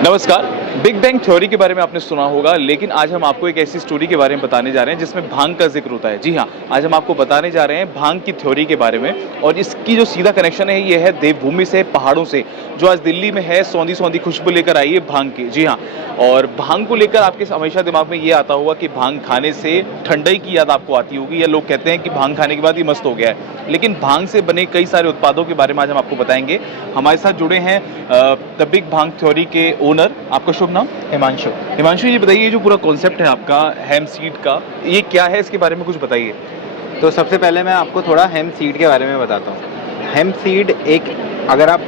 नमस्कार। Big bang theory के बारे में आपने सुना होगा, लेकिन आज हम आपको एक ऐसी स्टोरी के बारे में बताने जा रहे हैं जिसमें भांग का जिक्र होता है। जी हाँ, आज हम आपको बताने जा रहे हैं भांग की थ्योरी के बारे में, और इसकी जो सीधा कनेक्शन है ये है देवभूमि से, पहाड़ों से, जो आज दिल्ली में है। सौंधी सौंधी खुशबू लेकर आई है भांग की। जी हाँ, और भांग को लेकर आपके हमेशा दिमाग में ये आता होगा कि भांग खाने से ठंडाई की याद आपको आती होगी, या लोग कहते हैं कि भांग खाने के बाद ही मस्त हो गया है। लेकिन भांग से बने कई सारे उत्पादों के बारे में आज हम आपको बताएंगे। हमारे साथ जुड़े हैं द बिग भांग थ्योरी के ओनर। आपका शुभ नाम? हिमांशु। हिमांशु, ये बताइए, ये जो पूरा कॉन्सेप्ट है आपका हेम्प सीड का, ये क्या है? इसके बारे में कुछ बताइए। तो सबसे पहले मैं आपको थोड़ा हेम्प सीड के बारे में बताता हूँ। हेम्प सीड एक, अगर आप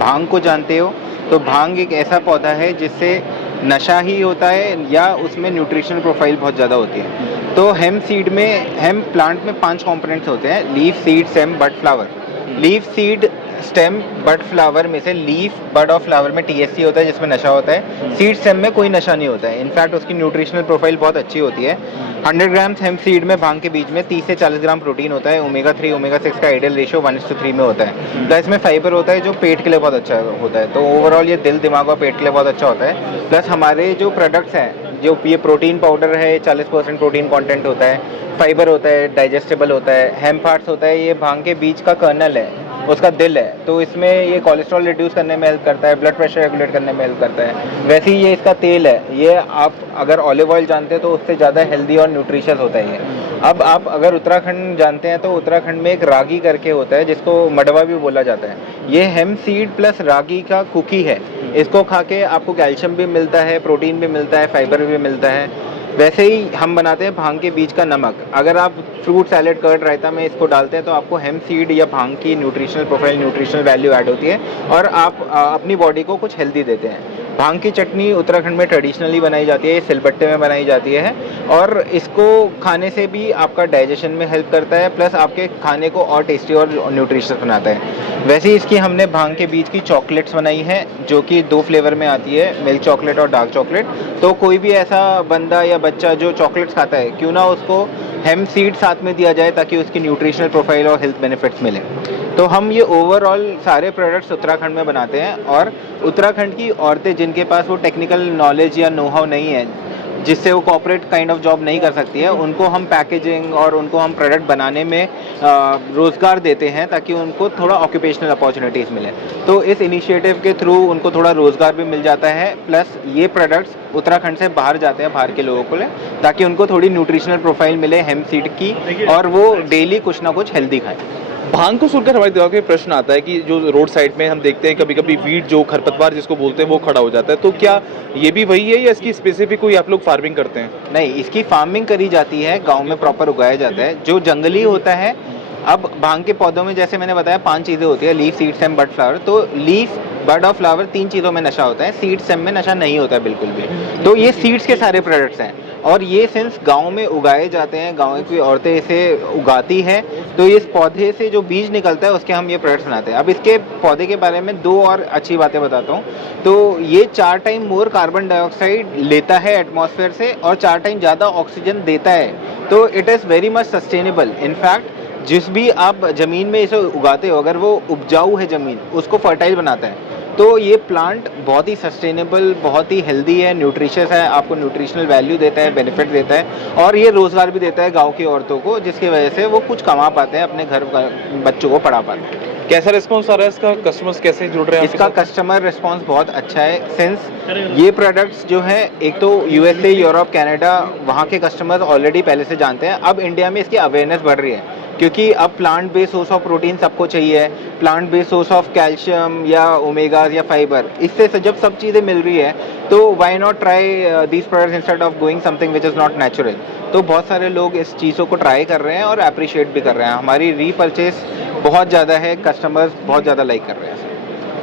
भांग को जानते हो तो भांग एक ऐसा पौधा है जिससे नशा ही होता है या उसमें न्यूट्रिशनल प्रोफाइल बहुत ज़्यादा होती है। तो हेम्प सीड में, हेम्प प्लांट में 5 कंपोनेंट्स होते हैं: लीफ, सीड, स्टेम, बड, फ्लावर। लीफ, सीड, स्टेम, बड, फ्लावर में से लीफ, बड और फ्लावर में टीएससी होता है जिसमें नशा होता है। सीड स्टेम में कोई नशा नहीं होता है। इनफैक्ट उसकी न्यूट्रिशनल प्रोफाइल बहुत अच्छी होती है। 100 ग्राम हेम्प सीड में, भांग के बीज में 30 से 40 ग्राम प्रोटीन होता है। ओमेगा 3 ओमेगा 6 का आइडियल रेशियो 1:3 में होता है। प्लस में फाइबर होता है जो पेट के लिए बहुत अच्छा होता है। तो ओवरऑल ये दिल, दिमाग और पेट के लिए बहुत अच्छा होता है। प्लस हमारे जो प्रोडक्ट्स हैं, जो ये प्रोटीन पाउडर है, 40% प्रोटीन कंटेंट होता है, फाइबर होता है, डाइजेस्टेबल होता है, हेम्प हार्ट्स होता है। ये भांग के बीज का कर्नल है, उसका दिल है। तो इसमें ये कोलेस्ट्रॉल रिड्यूस करने में हेल्प करता है, ब्लड प्रेशर रेगुलेट करने में हेल्प करता है। वैसे ही ये इसका तेल है, ये आप अगर ऑलिव ऑयल जानते हैं तो उससे ज़्यादा हेल्दी और न्यूट्रिशियस होता है ये। अब आप अगर उत्तराखंड जानते हैं तो उत्तराखंड में एक रागी करके होता है जिसको मडवा भी बोला जाता है। ये हेम्प सीड प्लस रागी का कुकी है। इसको खा के आपको कैल्शियम भी मिलता है, प्रोटीन भी मिलता है, फाइबर भी मिलता है। वैसे ही हम बनाते हैं भांग के बीज का नमक। अगर आप फ्रूट सैलेड, कर्ड, रायता में इसको डालते हैं तो आपको हेम्प सीड या भांग की nutritional profile, nutritional value add होती है और आप अपनी बॉडी को कुछ हेल्दी देते हैं। भांग की चटनी उत्तराखंड में ट्रेडिशनली बनाई जाती है, ये सिलबट्टे में बनाई जाती है और इसको खाने से भी आपका डाइजेशन में हेल्प करता है, प्लस आपके खाने को और टेस्टी और न्यूट्रिशियस बनाता है। वैसे ही इसकी हमने भांग के बीज की चॉकलेट्स बनाई हैं जो कि 2 फ्लेवर में आती है, मिल्क चॉकलेट और डार्क चॉकलेट। तो कोई भी ऐसा बंदा या बच्चा जो चॉकलेट्स खाता है, क्यों ना उसको हेम्प सीड साथ में दिया जाए ताकि उसकी न्यूट्रिशनल प्रोफाइल और हेल्थ बेनिफिट्स मिले। तो हम ये ओवरऑल सारे प्रोडक्ट्स उत्तराखंड में बनाते हैं और उत्तराखंड की औरतें जिनके पास वो टेक्निकल नॉलेज या नो हाउ नहीं है, जिससे वो कॉर्पोरेट काइंड ऑफ जॉब नहीं कर सकती है, उनको हम पैकेजिंग और उनको हम प्रोडक्ट बनाने में रोज़गार देते हैं ताकि उनको थोड़ा ऑक्यूपेशनल अपॉर्चुनिटीज़ मिले। तो इस इनिशिएटिव के थ्रू उनको थोड़ा रोज़गार भी मिल जाता है, प्लस ये प्रोडक्ट्स उत्तराखंड से बाहर जाते हैं, बाहर के लोगों को लिए, ताकि उनको थोड़ी न्यूट्रिशनल प्रोफाइल मिले हेम्प सीड की और वो डेली कुछ ना कुछ हेल्दी खाएं। भांग को सुनकर हमारे दिमाग में प्रश्न आता है कि जो रोड साइड में हम देखते हैं कभी कभी वीड, जो खरपतवार जिसको बोलते हैं, वो खड़ा हो जाता है। तो क्या ये भी वही है या इसकी स्पेसिफिक कोई आप लोग फार्मिंग करते हैं? नहीं, इसकी फार्मिंग करी जाती है, गांव में प्रॉपर उगाया जाता है जो जंगली होता है। अब भांग के पौधों में जैसे मैंने बताया 5 चीज़ें होती है: लीफ, सीड, स्टेम, बड, फ्लावर। तो लीफ, बड और फ्लावर 3 चीज़ों में नशा होता है, सीड, स्टेम में नशा नहीं होता है बिल्कुल भी। तो ये सीड्स के सारे प्रोडक्ट्स हैं और ये सिंस गांव में उगाए जाते हैं, गांव की औरतें इसे उगाती हैं, तो इस पौधे से जो बीज निकलता है उसके हम ये प्रोडक्ट्स बनाते हैं। अब इसके पौधे के बारे में 2 और अच्छी बातें बताता हूँ। तो ये 4 टाइम मोर कार्बन डाइऑक्साइड लेता है एटमॉस्फेयर से और 4 टाइम ज़्यादा ऑक्सीजन देता है। तो it is very much sustainable. In fact जिस भी आप ज़मीन में इसे उगाते हो, अगर वो उपजाऊ है ज़मीन, उसको फर्टाइल बनाता है। तो ये प्लांट बहुत ही सस्टेनेबल, बहुत ही हेल्दी है, न्यूट्रिशियस है, आपको न्यूट्रिशनल वैल्यू देता है, बेनिफिट देता है और ये रोज़गार भी देता है गांव की औरतों को, जिसकी वजह से वो कुछ कमा पाते हैं, अपने घर बच्चों को पढ़ा पाते हैं। कैसा रिस्पॉन्स आ रहा है इसका? कस्टमर्स कैसे जुड़ रहे हैं? इसका कस्टमर रिस्पांस बहुत अच्छा है। सिंस ये प्रोडक्ट्स जो है, एक तो यूएसए, यूरोप, कनाडा, वहाँ के कस्टमर्स ऑलरेडी पहले से जानते हैं। अब इंडिया में इसकी अवेयरनेस बढ़ रही है क्योंकि अब plant based source of protein सबको चाहिए, plant based source of calcium या ओमेगाज या फाइबर। इससे जब सब चीज़ें मिल रही है तो why not try these products instead of going something which is not natural. तो बहुत सारे लोग इस चीज़ों को ट्राई कर रहे हैं और अप्रिशिएट भी कर रहे हैं। हमारी रीपरचेस बहुत ज़्यादा है, कस्टमर्स बहुत ज़्यादा लाइक कर रहे हैं।